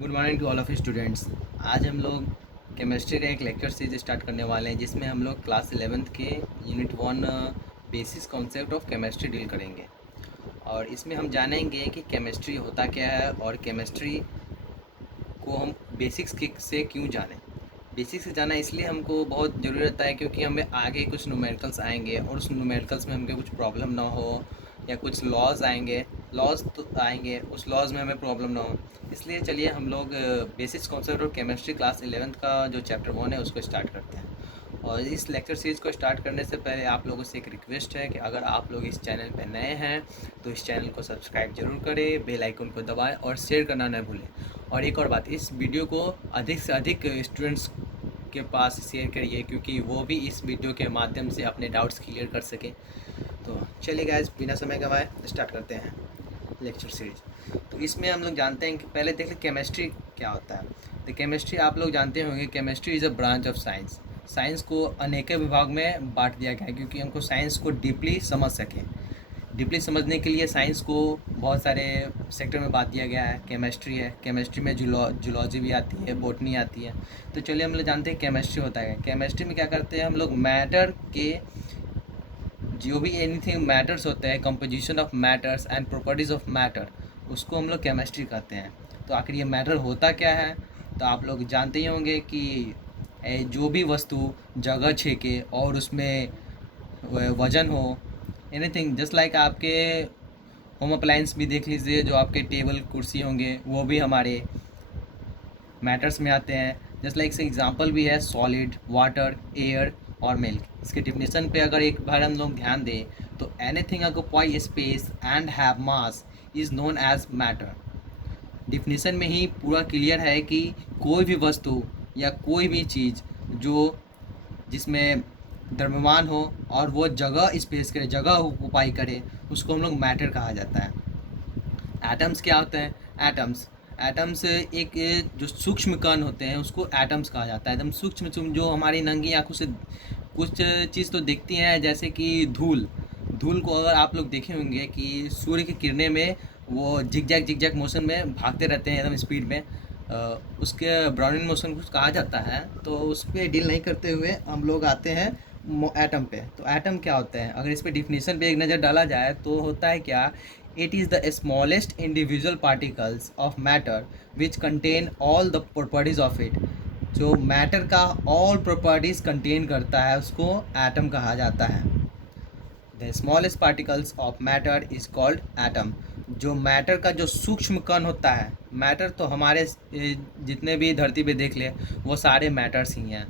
Good morning to all of students. आज हम लोग केमिस्ट्री का एक लेक्चर सीरीज स्टार्ट करने वाले हैं जिसमें हम लोग क्लास 11th के unit 1 basis concept of chemistry deal करेंगे। और इसमें हम जानेंगे कि केमिस्ट्री होता क्या है और केमिस्ट्री को हम बेसिक्स से क्यों जानें। बेसिक्स से जाना इसलिए हमको बहुत ज़रूरी रहता है क्योंकि हमें आगे कुछ न्यूमेरिकल्स आएंगे और उस न्यूमेरिकल्स में हमें कुछ प्रॉब्लम ना हो, या कुछ लॉज आएंगे, लॉज तो आएंगे, उस लॉज में हमें प्रॉब्लम ना हो। इसलिए चलिए हम लोग बेसिक्स कॉन्सेप्ट और केमिस्ट्री क्लास 11th का जो चैप्टर 1 है उसको स्टार्ट करते हैं। और इस लेक्चर सीरीज़ को स्टार्ट करने से पहले आप लोगों से एक रिक्वेस्ट है कि अगर आप लोग इस चैनल पर नए हैं तो इस चैनल को सब्सक्राइब जरूर करें, बेल आइकन को दबाएं और शेयर करना न भूलें। और एक और बात, इस वीडियो को अधिक से अधिक स्टूडेंट्स के पास शेयर करिए क्योंकि वो भी इस वीडियो के माध्यम से अपने डाउट्स क्लियर कर सकें। तो चलिए गाइस, बिना समय गंवाए स्टार्ट करते हैं लेक्चर सीरीज। तो इसमें हम लोग जानते हैं कि पहले देख लें केमिस्ट्री क्या होता है। तो केमिस्ट्री आप लोग जानते होंगे, chemistry is a branch of science. Science को अनेकों विभाग में बांट दिया गया है क्योंकि हमको साइंस को डीपली समझ सकें। डीपली समझने के लिए साइंस को बहुत सारे सेक्टर में बांट दिया गया है। केमिस्ट्री है, केमिस्ट्री में जूलॉजी भी आती है, बॉटनी आती है। तो चलिए हम लोग जानते हैं केमिस्ट्री होता है। केमिस्ट्री में क्या करते हैं हम लोग, मैटर के जो भी एनीथिंग मैटर्स होते हैं, composition of matters and properties of matter, उसको हम लोग केमिस्ट्री कहते हैं। तो आखिर ये मैटर होता क्या है, तो आप लोग जानते ही होंगे कि जो भी वस्तु जगह छेके और उसमें वजन हो, एनीथिंग जस्ट लाइक आपके होम अप्लायंस भी देख लीजिए, जो आपके टेबल कुर्सी होंगे वो भी हमारे मैटर्स में आते हैं। जस्ट लाइक से एग्जांपल भी है सॉलिड, वाटर, एयर और मिल्क। इसके डिफिनेशन पे अगर एक बार हम लोग ध्यान दें तो anything occupy space and have mass is known as matter. Definition में ही पूरा क्लियर है कि कोई भी वस्तु या कोई भी चीज़ जो जिसमें द्रव्यमान हो और वो जगह स्पेस करे, जगह ऑक्यूपाई करे, उसको हम लोग मैटर कहा जाता है। एटम्स क्या होते हैं? एटम्स एटम्स एक जो सूक्ष्म कण होते हैं उसको एटम्स कहा जाता है। एकदम सूक्ष्म सूक्ष्म, जो हमारी नंगी आंखों से कुछ चीज़ तो दिखती हैं, जैसे कि धूल। धूल को अगर आप लोग देखे होंगे कि सूर्य की किरणें में वो जिग जैग मोशन में भागते रहते हैं एकदम स्पीड में, उसके ब्राउनिंग मोशन कुछ कहा जाता है। तो उस पर डील नहीं करते हुए हम लोग आते हैं एटम पे। तो एटम क्या होते हैं, अगर इस पर डिफिनीशन पे एक नज़र डाला जाए तो होता है क्या, it is the smallest individual particles of matter which contain all the properties of it. जो मैटर का ऑल प्रॉपर्टीज़ कंटेन करता है उसको एटम कहा जाता है। The smallest particles of matter is called atom. जो मैटर का जो सूक्ष्म कण होता है, मैटर तो हमारे जितने भी धरती पे देख ले वो सारे मैटर्स ही हैं,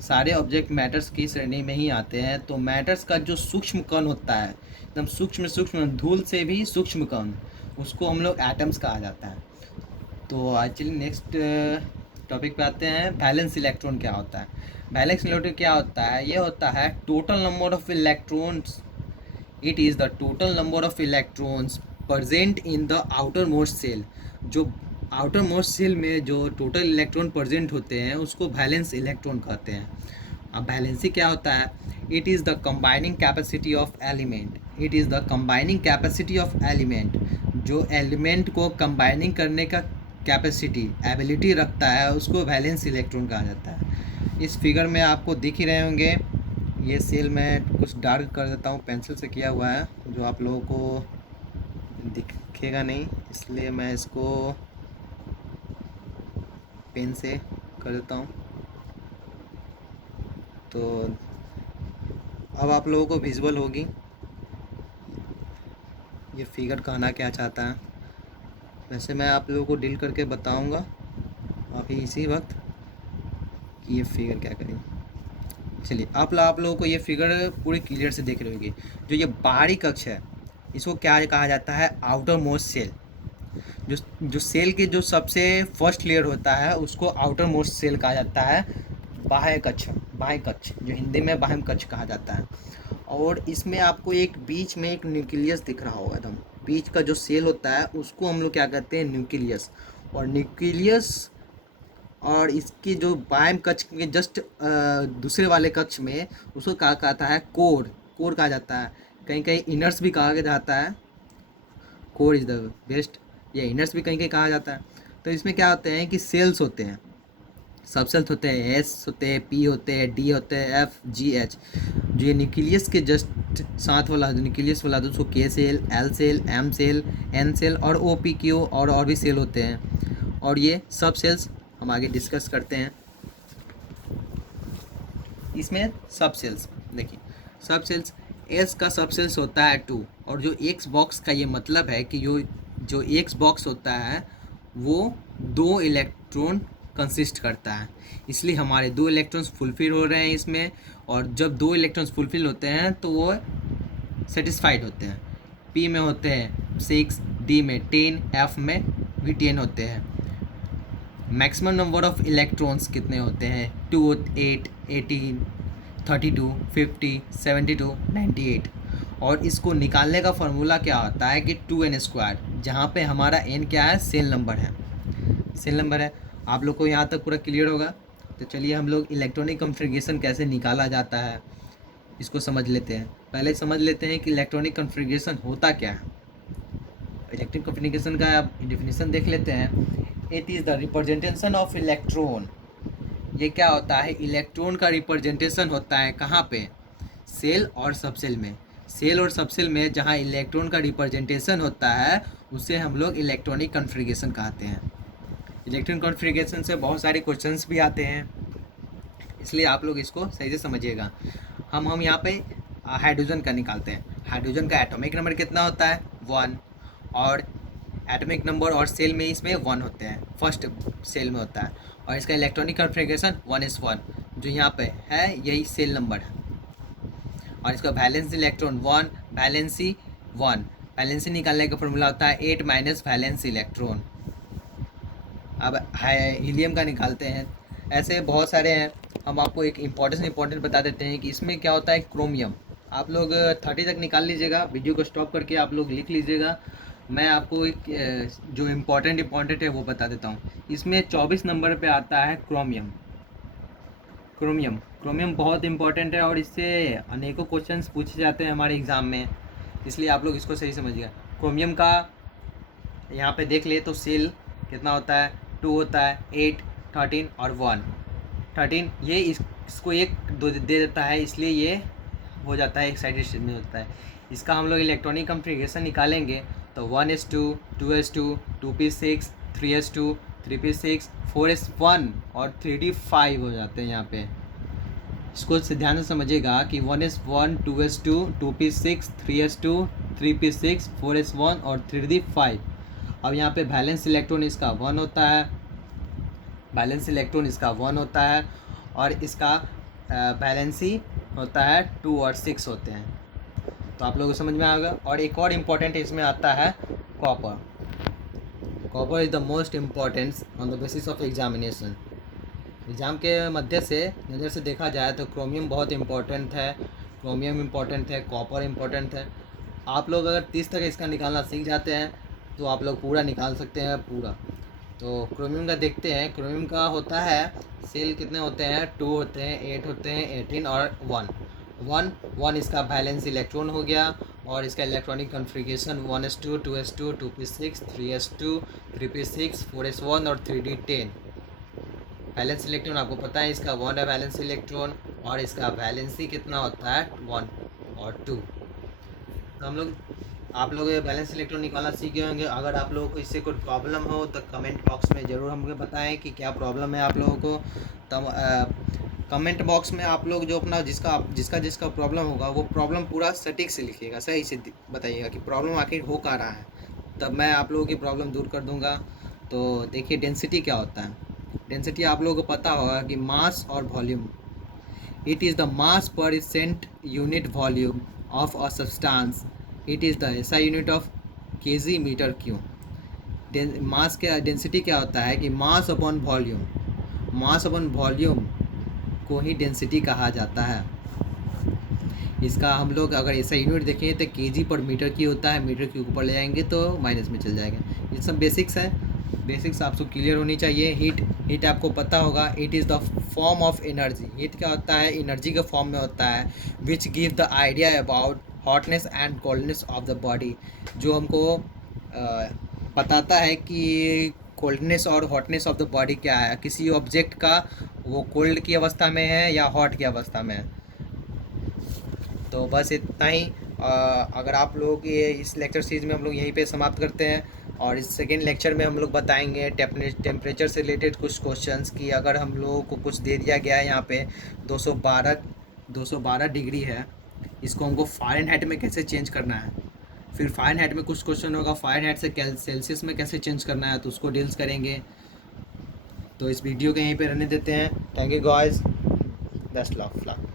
सारे ऑब्जेक्ट मैटर्स की श्रेणी में ही आते हैं। तो मैटर्स का जो सूक्ष्म कण होता है, एकदम सूक्ष्म सूक्ष्म, धूल से भी सूक्ष्म कण, उसको हम लोग एटम्स कहा जाता है। तो एक्चुअली नेक्स्ट टॉपिक पे आते हैं, बैलेंस इलेक्ट्रॉन क्या होता है। बैलेंस इलेक्ट्रॉन क्या होता है, ये होता है total number of electrons. It is the total number of electrons present in the outer most shell. जो आउटर मोस्ट सेल में जो टोटल इलेक्ट्रॉन प्रेजेंट होते हैं उसको वैलेंस इलेक्ट्रॉन कहते हैं। अब वैलेंसी क्या होता है, it is the combining capacity of element. It is the combining capacity of element. जो एलिमेंट को कंबाइनिंग करने का कैपेसिटी, एबिलिटी रखता है, उसको वैलेंस इलेक्ट्रॉन कहा जाता है। इस फिगर में आपको दिख ही रहे होंगे, ये सेल मैं कुछ डार्क कर देता हूँ, पेंसिल से किया हुआ है जो आप लोगों को दिखेगा नहीं, इसलिए मैं इसको पेन से कर देता हूँ। तो अब आप लोगों को विजुअल होगी ये फिगर कहना क्या चाहता है। वैसे मैं आप लोगों को डील करके बताऊंगा अभी इसी वक्त कि ये फिगर क्या करेगी। चलिए आप लोगों को ये फिगर पूरी क्लियर से देख रही होगी। जो ये बाहरी कक्ष है इसको क्या कहा जाता है, आउटर मोस्ट सेल। जो सेल के जो सबसे फर्स्ट लेयर होता है उसको आउटर मोस्ट सेल कहा जाता है, बाह्य कक्ष। बाह्य कक्ष जो हिंदी में बाह्य कक्ष कहा जाता है। और इसमें आपको एक बीच में एक न्यूक्लियस दिख रहा होगा, एकदम बीच का जो सेल होता है उसको हम लोग क्या कहते हैं, न्यूक्लियस। और न्यूक्लियस और इसकी जो बाह्य कक्ष के जस्ट दूसरे वाले कक्ष में उसको कहा जाता है कोर। कोर कहा जाता है, कहीं कहीं इनर्स भी कहा जाता है। कोर इज़ द बेस्ट, या इनर्स भी कहीं कहीं कहा जाता है। तो इसमें क्या होते हैं कि सेल्स होते हैं, सब सेल्स होते हैं, एस होते हैं, पी होते हैं, डी होते हैं, एफ, जी, एच। जो ये न्यूक्लियस के जस्ट साथ वाला जो न्यूक्लियस वाला तो उसको K shell, L shell, M shell, N shell और ओ पी क्यू और भी सेल होते हैं। और ये सब सेल्स हम आगे डिस्कस करते हैं। इसमें सब सेल्स देखिए, सब सेल्स एस का सब सेल्स होता है 2, और जो एक्स बॉक्स का ये मतलब है कि जो एक्स बॉक्स होता है वो 2 इलेक्ट्रॉन कंसिस्ट करता है, इसलिए हमारे 2 इलेक्ट्रॉन्स फुलफिल हो रहे हैं इसमें। और जब 2 इलेक्ट्रॉन्स फुलफिल होते हैं तो वो सेटिस्फाइड होते हैं। पी में होते हैं 6, डी में 10, एफ में भी 10 होते हैं। मैक्सिमम नंबर ऑफ इलेक्ट्रॉन्स कितने होते हैं? 2, 8, 18, 32, 50, 72, 98। और इसको निकालने का फॉर्मूला क्या होता है कि 2n², जहाँ पे हमारा n क्या है? सेल नंबर है, सेल नंबर है। आप लोग को यहाँ तक पूरा क्लियर होगा। तो चलिए हम लोग इलेक्ट्रॉनिक कॉन्फ़िगरेशन कैसे निकाला जाता है इसको समझ लेते हैं। पहले समझ लेते हैं कि इलेक्ट्रॉनिक कॉन्फ़िगरेशन होता क्या है। इलेक्ट्रॉनिक कॉन्फ़िगरेशन का आप डेफिनेशन देख लेते हैं। It is the representation of electron. ये क्या होता है? इलेक्ट्रॉन का रिप्रेजेंटेशन होता है कहाँ पे? सेल और सबसेल में। सेल और सबसेल में जहाँ इलेक्ट्रॉन का रिप्रेजेंटेशन होता है उसे हम लोग इलेक्ट्रॉनिक कॉन्फ़िगरेशन कहते हैं। इलेक्ट्रॉनिक कॉन्फ़िगरेशन से बहुत सारे क्वेश्चंस भी आते हैं, इसलिए आप लोग इसको सही से समझिएगा। हम यहाँ पे हाइड्रोजन का निकालते हैं। हाइड्रोजन का एटॉमिक नंबर कितना होता है? 1। और एटॉमिक नंबर और सेल में इसमें 1 होते हैं, फर्स्ट सेल में होता है। और इसका इलेक्ट्रॉनिक कॉन्फ़िगरेशन 1s1, जो यहाँ पे है यही सेल नंबर है। और इसका वैलेंसी इलेक्ट्रॉन 1, वैलेंसी 1। वैलेंसी निकालने का फॉर्मूला होता है 8 माइनस वैलेंसी इलेक्ट्रॉन। अब हीलियम का निकालते हैं। ऐसे बहुत सारे हैं, हम आपको एक इम्पोर्टेंट बता देते हैं कि इसमें क्या होता है। क्रोमियम आप लोग 30 तक निकाल लीजिएगा, वीडियो को स्टॉप करके आप लोग लिख लीजिएगा। मैं आपको एक जो इम्पोर्टेंट है वो बता देता हूँ। इसमें 24 नंबर पे आता है क्रोमियम। क्रोमियम बहुत इंपॉर्टेंट है और इससे अनेकों क्वेश्चंस पूछे जाते हैं हमारे एग्ज़ाम में, इसलिए आप लोग इसको सही समझिएगा। क्रोमियम का यहाँ पे देख ले तो सेल कितना होता है? 2 होता है, 8, 13 और 1। 13 ये इसको एक दे देता है, इसलिए ये हो जाता है एक्साइटेड स्टेट में होता है। इसका हम लोग इलेक्ट्रॉनिक कॉन्फ़िगरेशन निकालेंगे तो 1s2, 2s2, 2p6, 3s2, 3p6, 4s1 और 3d5 हो जाते हैं यहाँ पे। इसको से ध्यान से समझिएगा कि 1s1, 2s2, 2p6, 3s2, 3p6, 4s1 और 3d5। अब यहाँ पे बैलेंस इलेक्ट्रॉन इसका 1 होता है, बैलेंस इलेक्ट्रॉन इसका 1 होता है, और इसका बैलेंसी होता है 2 और 6 होते हैं। तो आप लोगों को समझ में आएगा। और एक और इम्पॉर्टेंट इसमें आता है copper. Copper is the most important on the basis of examination. Exam के मध्य से नज़र से देखा जाए तो क्रोमियम बहुत इम्पॉर्टेंट है, कॉपर इम्पॉर्टेंट है। आप लोग अगर 30 तक इसका निकालना सीख जाते हैं तो आप लोग पूरा निकाल सकते हैं पूरा। तो क्रोमियम का देखते हैं। क्रोमियम का होता है सेल कितने होते हैं? 2 होते हैं, 8 होते हैं, 18 और 1 इसका बैलेंस इलेक्ट्रॉन हो गया। और इसका electronic configuration 1s2, 2s2, 2p6, 3s2, 3p6, 4s1 और 3d10। बैलेंस इलेक्ट्रॉन आपको पता है इसका 1 है बैलेंस इलेक्ट्रॉन, और इसका वैलेंसी कितना होता है? 1 और 2। तो आप लोग बैलेंस इलेक्ट्रॉन निकालना सीख गए होंगे। अगर आप लोगों को इससे कोई प्रॉब्लम हो तो कमेंट बॉक्स में ज़रूर हमको बताएं कि क्या प्रॉब्लम है आप लोगों को। तब कमेंट बॉक्स में आप लोग जो अपना जिसका प्रॉब्लम होगा वो प्रॉब्लम पूरा सटीक से लिखिएगा, सही से बताइएगा कि प्रॉब्लम आखिर हो क्या रहा है, तब मैं आप लोगों की प्रॉब्लम दूर कर दूँगा। तो देखिए डेंसिटी क्या होता है। डेंसिटी आप लोगों को पता होगा कि मास और volume. It is the mass per cent unit volume of a substance. It is the SI unit of KG metre cube. Mass का डेंसिटी क्या होता है कि मास अपॉन वॉल्यूम को ही डेंसिटी कहा जाता है। इसका हम लोग अगर ऐसा यूनिट देखें तो केजी पर मीटर की होता है, मीटर के ऊपर ले जाएंगे तो माइनस में चल जाएगा। ये सब बेसिक्स है, बेसिक्स आपको क्लियर होनी चाहिए। हीट आपको पता होगा। It is the form of energy. Heat क्या होता है? एनर्जी के फॉर्म में होता है। Which give the idea about hotness and coldness of the body, जो हमको बताता है कि कोल्डनेस और हॉटनेस ऑफ द बॉडी क्या है, किसी ऑब्जेक्ट का वो कोल्ड की अवस्था में है या हॉट की अवस्था में है। तो बस इतना ही। अगर आप लोग ये इस लेक्चर सीरीज में हम लोग यहीं पे समाप्त करते हैं, और इस सेकेंड लेक्चर में हम लोग बताएंगे टेम्परेचर से रिलेटेड कुछ क्वेश्चंस की। अगर हम लोगों को कुछ दे दिया गया है यहाँ पे 212 डिग्री है, इसको हमको फ़ारेनहाइट में कैसे चेंज करना है। फिर फ़ारेनहाइट में कुछ क्वेश्चन होगा फ़ारेनहाइट से सेल्सियस में कैसे चेंज करना है, तो उसको डील्स करेंगे। तो इस वीडियो को यहीं पे रहने देते हैं। Thank you guys, best of luck.